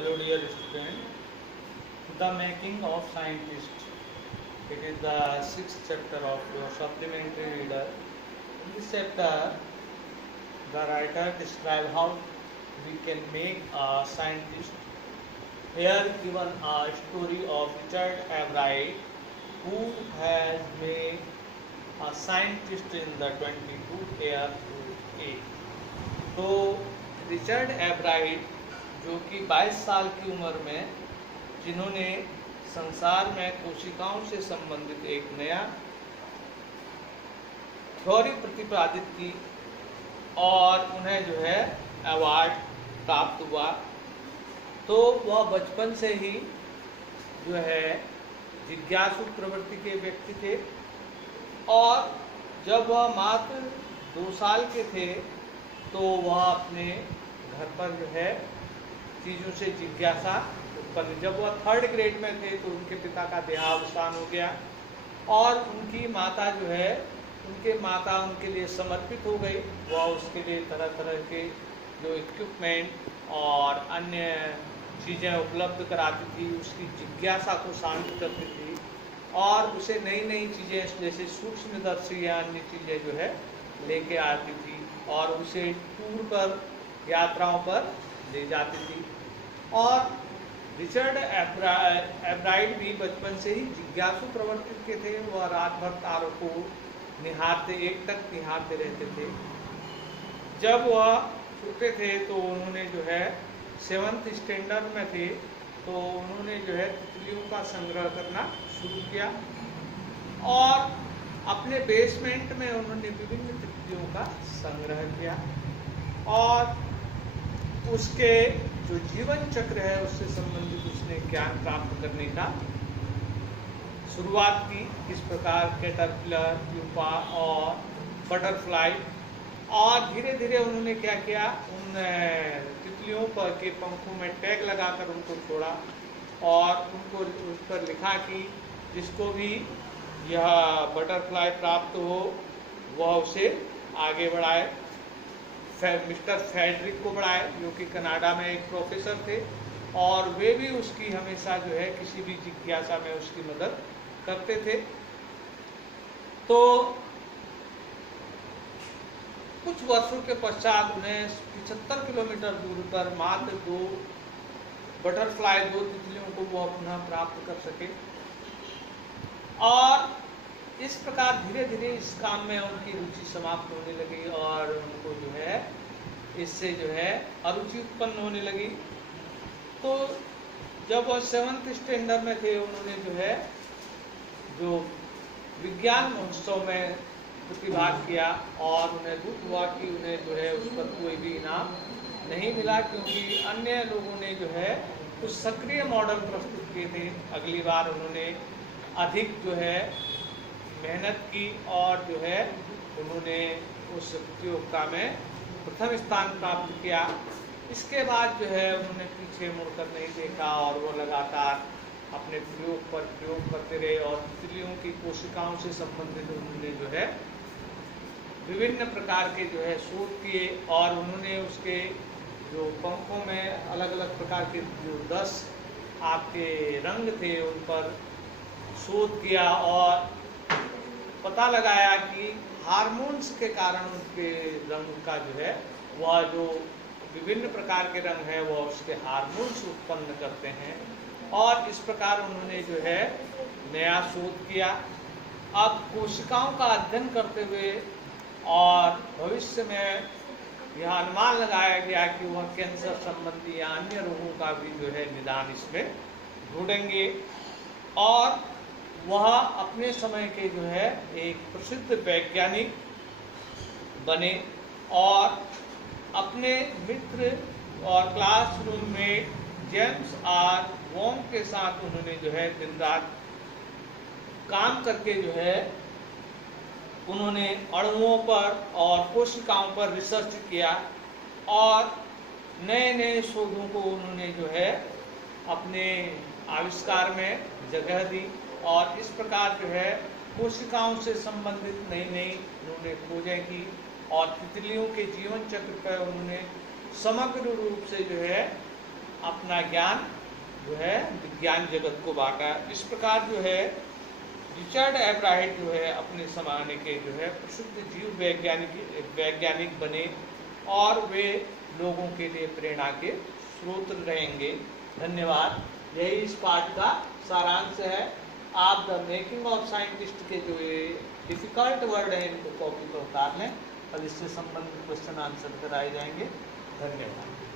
Hello dear student, The Making of Scientist. It is the sixth chapter of your supplementary reader. In this chapter, the writer describes how we can make a scientist. Here given a story of Richard Albright, who has made a scientist in the 22 year age. तो Richard एब्राइट जो कि 22 साल की उम्र में जिन्होंने संसार में कोशिकाओं से संबंधित एक नया थ्योरी प्रतिपादित की और उन्हें जो है अवार्ड प्राप्त हुआ, तो वह बचपन से ही जो है जिज्ञासु प्रवृत्ति के व्यक्ति थे और जब वह मात्र 2 साल के थे तो वह अपने घर पर जो है चीज़ों से जिज्ञासा उत्पन्न। जब वह 3rd ग्रेड में थे तो उनके पिता का देहावसान हो गया और उनकी माता जो है उनके लिए समर्पित हो गई। वह उसके लिए तरह तरह के जो इक्विपमेंट और अन्य चीज़ें उपलब्ध कराती थी, उसकी जिज्ञासा को शांत करती थी और उसे नई नई चीज़ें जैसे सूक्ष्मदर्शी या अन्य चीज़ें जो है लेके आती थी और उसे टूर पर यात्राओं पर ले जाती थी। और रिचर्ड एब्राइट भी बचपन से ही जिज्ञासु प्रवृत्ति के थे। वह रात भर तारों को एक टक निहारते रहते थे। जब वह छोटे थे तो उन्होंने जो है 7th स्टैंडर्ड में थे तो उन्होंने जो है तितलियों का संग्रह करना शुरू किया और अपने बेसमेंट में उन्होंने विभिन्न तितलियों का संग्रह किया और उसके जो जीवन चक्र है उससे संबंधित उसने ज्ञान प्राप्त करने का शुरुआत की। इस प्रकार कैटरपिलर, प्यूपा और बटरफ्लाई, और धीरे धीरे उन्होंने क्या किया, उन तितलियों पर के पंखों में टैग लगाकर उनको छोड़ा और उनको उस पर लिखा कि जिसको भी यह बटरफ्लाई प्राप्त हो वह उसे आगे बढ़ाए। मिस्टर फेडरिक को बढ़ाए जो कि कनाडा में एक प्रोफेसर थे और वे भी उसकी हमेशा जो है किसी भी जिज्ञासा में उसकी मदद करते थे। तो कुछ वर्षों के पश्चात उन्हें 75 किलोमीटर दूर पर मात्र 2 तितलियों को वह पुनः प्राप्त कर सके और इस प्रकार धीरे धीरे इस काम में उनकी रुचि समाप्त होने लगी और उनको जो है इससे जो है अरुचि उत्पन्न होने लगी। तो जब वह 7th स्टैंडर्ड में थे उन्होंने जो है जो विज्ञान महोत्सव में प्रतिभाग किया और उन्हें दुख हुआ कि उन्हें जो है उस पर कोई भी इनाम नहीं मिला क्योंकि अन्य लोगों ने जो है कुछ सक्रिय मॉडल प्रस्तुत किए थे। अगली बार उन्होंने अधिक जो है मेहनत की और जो है उन्होंने उस प्रतियोगिता में प्रथम स्थान प्राप्त किया। इसके बाद जो है उन्होंने पीछे मुड़कर नहीं देखा और वो लगातार अपने प्रयोग पर प्रयोग करते रहे और तितलियों की कोशिकाओं से संबंधित उन्होंने जो है विभिन्न प्रकार के जो है शोध किए और उन्होंने उसके जो पंखों में अलग अलग प्रकार के जो 10 आपके रंग थे उन पर शोध किया और पता लगाया कि हार्मोन्स के कारण उनके रंग का जो है वह जो विभिन्न प्रकार के रंग है वह उसके हार्मोन्स उत्पन्न करते हैं और इस प्रकार उन्होंने जो है नया शोध किया। अब कोशिकाओं का अध्ययन करते हुए और भविष्य में यह अनुमान लगाया गया कि वह कैंसर संबंधी या अन्य रोगों का भी जो है निदान इसमें ढूंढेंगे और वह अपने समय के जो है एक प्रसिद्ध वैज्ञानिक बने और अपने मित्र और क्लासरूम में जेम्स आर वोंग के साथ उन्होंने जो है दिन रात काम करके जो है उन्होंने अणुओं पर और कोशिकाओं पर रिसर्च किया और नए नए शोधों को उन्होंने जो है अपने आविष्कार में जगह दी और इस प्रकार जो है कोशिकाओं से संबंधित नई नई उन्होंने खोजें की और तितलियों के जीवन चक्र पर उन्होंने समग्र रूप से जो है अपना ज्ञान जो है विज्ञान जगत को बांटा। इस प्रकार जो है रिचर्ड एब्राहिट जो है अपने जमाने के जो है प्रसिद्ध जीव वैज्ञानिक बने और वे लोगों के लिए प्रेरणा के स्रोत रहेंगे। धन्यवाद। यही इस पाठ का सारांश है। आप द मेकिंग ऑफ साइंटिस्ट के जो ये डिफिकल्ट वर्ड है इनको कॉपी पर उतार लें और इससे संबंधित क्वेश्चन आंसर कराए जाएंगे। धन्यवाद।